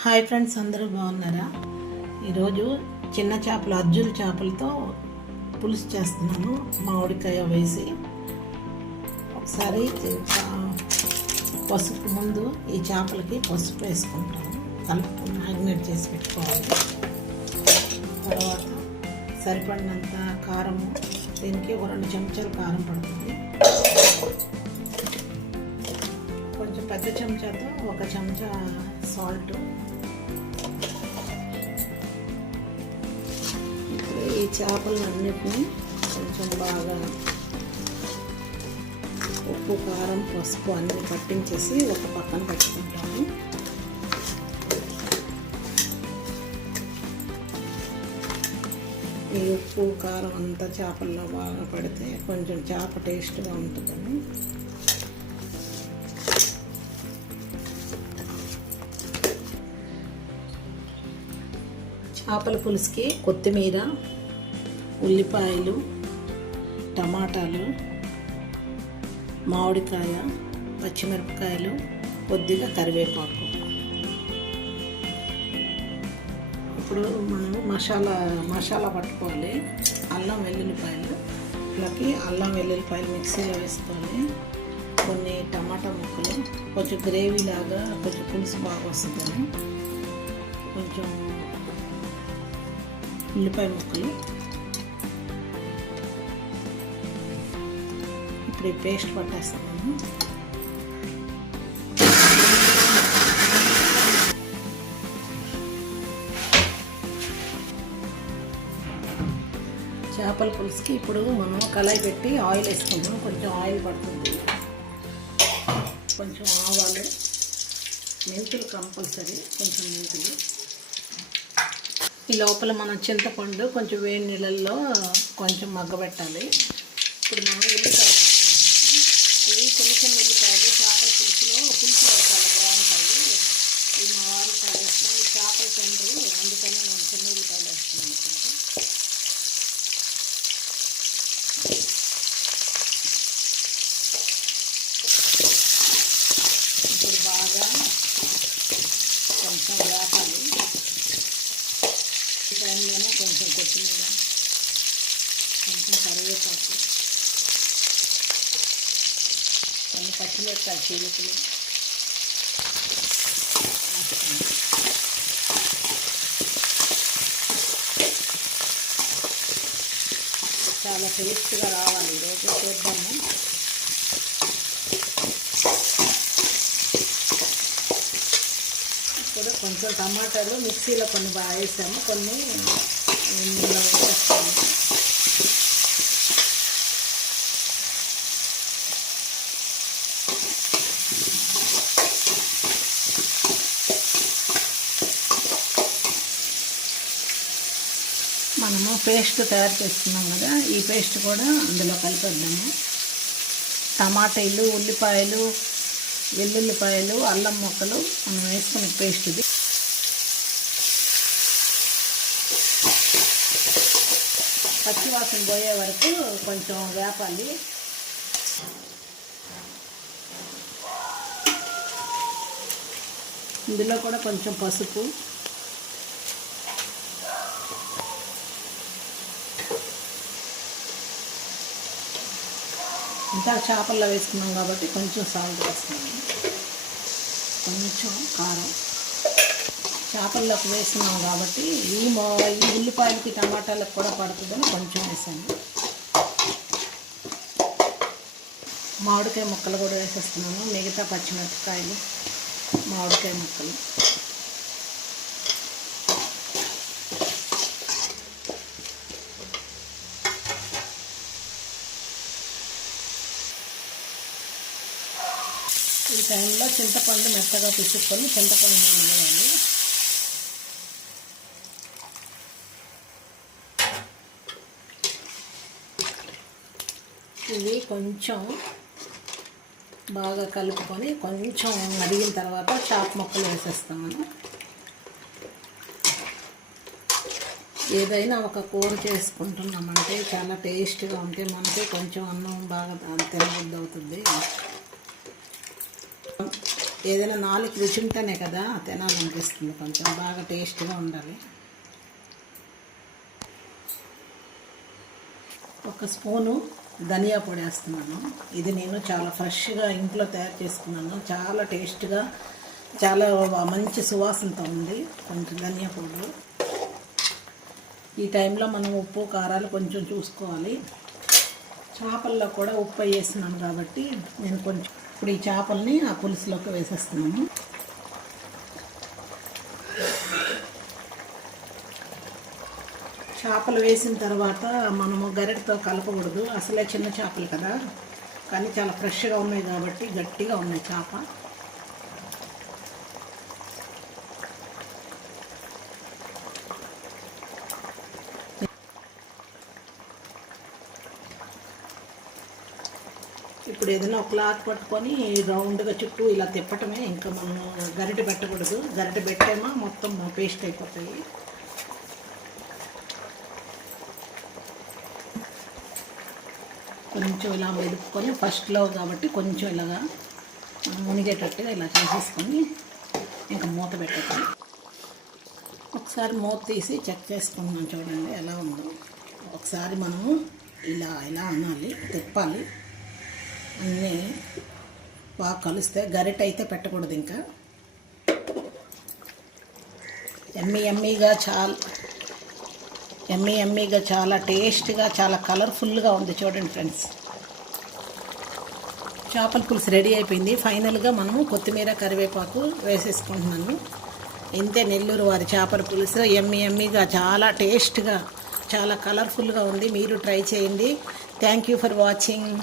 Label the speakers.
Speaker 1: Hi friends అందరూ బాగున్నారా? ఈరోజు చిన్న చేపలు అర్జున్ చేపలతో పులుసు చేస్తున్నాను మామిడికాయ వేసి. ఒకసారి పసుపు ముందు ఈ చేపలకి పసుపు వేసుకుంటాను. కలుపు మ్యాగ్నేట్ చేసి పెట్టుకోవాలి. తర్వాత సరిపడినంత కారము దీనికి ఒక రెండు చెంచాలు కారం పడుతుంది. కొంచెం పెద్ద చెంచాతో ఒక చెంచా సాల్ట్. ఈ ఈ చేపలన్నిటిని కొంచెం బాగా ఉప్పు కారం పసుపు అన్నీ పట్టించేసి ఒక పక్కన పెట్టుకుంటాము. ఈ ఉప్పు కారం అంతా చేపల్లో బాగా పడితే కొంచెం చేప టేస్ట్గా ఉంటుందని. చేపల పులుసుకి కొత్తిమీర ఉల్లిపాయలు టమాటాలు మామిడికాయ పచ్చిమిరపకాయలు కొద్దిగా కరివేపాకు. ఇప్పుడు మనం మసాలా మసాలా పట్టుకోవాలి. అల్లం వెల్లుల్లిపాయలు. ఇలాకి అల్లం వెల్లుల్లిపాయలు మిక్సీలో వేసుకోవాలి కొన్ని టమాటా ముక్కలు కొంచెం గ్రేవీ లాగా కొంచెం పులుసు బాగా వస్తుందని కొంచెం ఉల్లిపాయ ముక్కలు. ఇప్పుడు ఈ పేస్ట్ పట్టేస్తాను చేపల పులుసుకి ఇప్పుడు మనం కళాయి పెట్టి ఆయిల్ వేసుకుందాం. కొంచెం ఆయిల్ పడుతుంది. కొంచెం ఆవాలు మెంతులు కంపల్సరీ. కొంచెం మెంతులు. ఈ లోపల మనం చింతపండు కొంచెం వేడి నీళ్ళల్లో కొంచెం మగ్గబెట్టాలి. ఇప్పుడు మనం ఉల్లిపాయలు ఇవి చిన్న చిన్న ఉల్లిపాయలు చేపల పులుసులో పులుసులో చాలా బాగుంటాయి. ఇవి మా వారు చేపలు తినరు అందుకని నేను చిన్న ఉల్లిపాయలు వేస్తున్నాను కొంచెం ఇప్పుడు బాగా కొంచెం వేపాలి ఈ టైంలోనే కొంచెం కొత్తిమీర కొంచెం కరివేపాకు. కొన్ని పచ్చిమిరపకాయ చీలికలు చాలా టేస్ట్గా రావాలి ఈరోజు. చూద్దాము. ఇప్పుడు కొంచెం టమాటాలు మిక్సీలో కొన్ని బాగా వేసాము. కొన్ని ఇందులో మనము పేస్ట్ తయారు చేస్తున్నాం కదా ఈ పేస్ట్ కూడా అందులో కలిపేద్దాము. టమాటాలు ఉల్లిపాయలు వెల్లుల్లిపాయలు అల్లం ముక్కలు మనం వేసుకునే పేస్ట్ ఇది. పచ్చివాసన పోయే వరకు కొంచెం వేపాలి. ఇందులో కూడా కొంచెం పసుపు. ఇంకా చేపల్లో వేసుకున్నాం కాబట్టి కొంచెం సాల్ట్ వేస్తున్నాను కొంచెం కారం. చేపల్లోకి వేస్తున్నాం కాబట్టి ఈ మో ఈ ఉల్లిపాయలకి టమాటాలకు కూడా పడుతుందని కొంచెం వేసాను. మామిడికాయ ముక్కలు కూడా వేసేస్తున్నాను. మిగతా పచ్చిమిరపకాయలు మామిడికాయ ముక్కలు. ఈ టైంలో చింతపండు మెత్తగా పిసుకొని చింతపండు నీళ్ళు వేయాలి. ఇవి కొంచెం బాగా కలుపుకొని కొంచెం అడిగిన తర్వాత చాప్ ముక్కలు వేసేస్తాము. ఏదైనా ఒక కూర చేసుకుంటున్నామంటే చాలా టేస్ట్గా ఉంటే మనకి కొంచెం అన్నం బాగా తినబుద్ధి అవుతుంది. ఏదైనా నాలుగు రుచి ఉంటేనే కదా తినాలనిపిస్తుంది. కొంచెం బాగా టేస్ట్గా ఉండాలి. ఒక స్పూను ధనియా పొడి వేస్తున్నాను. ఇది నేను చాలా ఫ్రెష్గా ఇంట్లో తయారు చేసుకున్నాను. చాలా టేస్ట్గా చాలా మంచి సువాసనతో ఉంది కొంచెం ధనియా పౌడర్ ఈ టైంలో మనం ఉప్పు కారాలు కొంచెం చూసుకోవాలి. చేపల్లో కూడా ఉప్పు వేసినాను కాబట్టి నేను కొంచెం ఇప్పుడు ఈ చేపల్ని ఆ పులుసులోకి వేసేస్తున్నాను. చేపలు వేసిన తర్వాత మనము గరిటతో కలపకూడదు. అసలే చిన్న చేపలు కదా. కానీ చాలా ఫ్రెష్గా ఉన్నాయి కాబట్టి గట్టిగా ఉన్నాయి చేప. ఇప్పుడు ఏదైనా ఒక క్లాత్ పట్టుకొని రౌండ్గా చుట్టూ ఇలా తిప్పటమే. ఇంకా మనం గరిటె పెట్టకూడదు. గరిటె పెట్టేమో మొత్తం పేస్ట్ అయిపోతాయి. కొంచెం ఇలా మెదుపుకొని ఫస్ట్లో కాబట్టి కొంచెం ఇలాగా మునిగేటట్టుగా ఇలా చేసేసుకొని ఇంకా మూత పెట్టాలి ఒకసారి మూత తీసి చెక్ చేసుకుందాం చూడండి ఎలా ఉందో. ఒకసారి మనము ఇలా ఇలా అనాలి తిప్పాలి. అన్నీ బాగా కలిస్తే గరిట అయితే పెట్టకూడదు ఇంకా. ఎమ్మి ఎమ్మీగా చాలా ఎమ్మి ఎమ్మీగా చాలా టేస్ట్గా చాలా కలర్ఫుల్గా ఉంది చూడండి ఫ్రెండ్స్. చేపల పులుసు రెడీ అయిపోయింది. ఫైనల్గా మనము కొత్తిమీర కరివేపాకు వేసేసుకుంటున్నాను. ఇంతే నెల్లూరు వారి చేపల పులుసు ఎమ్మి ఎమ్మీగా చాలా టేస్ట్గా చాలా కలర్ఫుల్గా ఉంది. మీరు ట్రై చేయండి. Thank you for watching.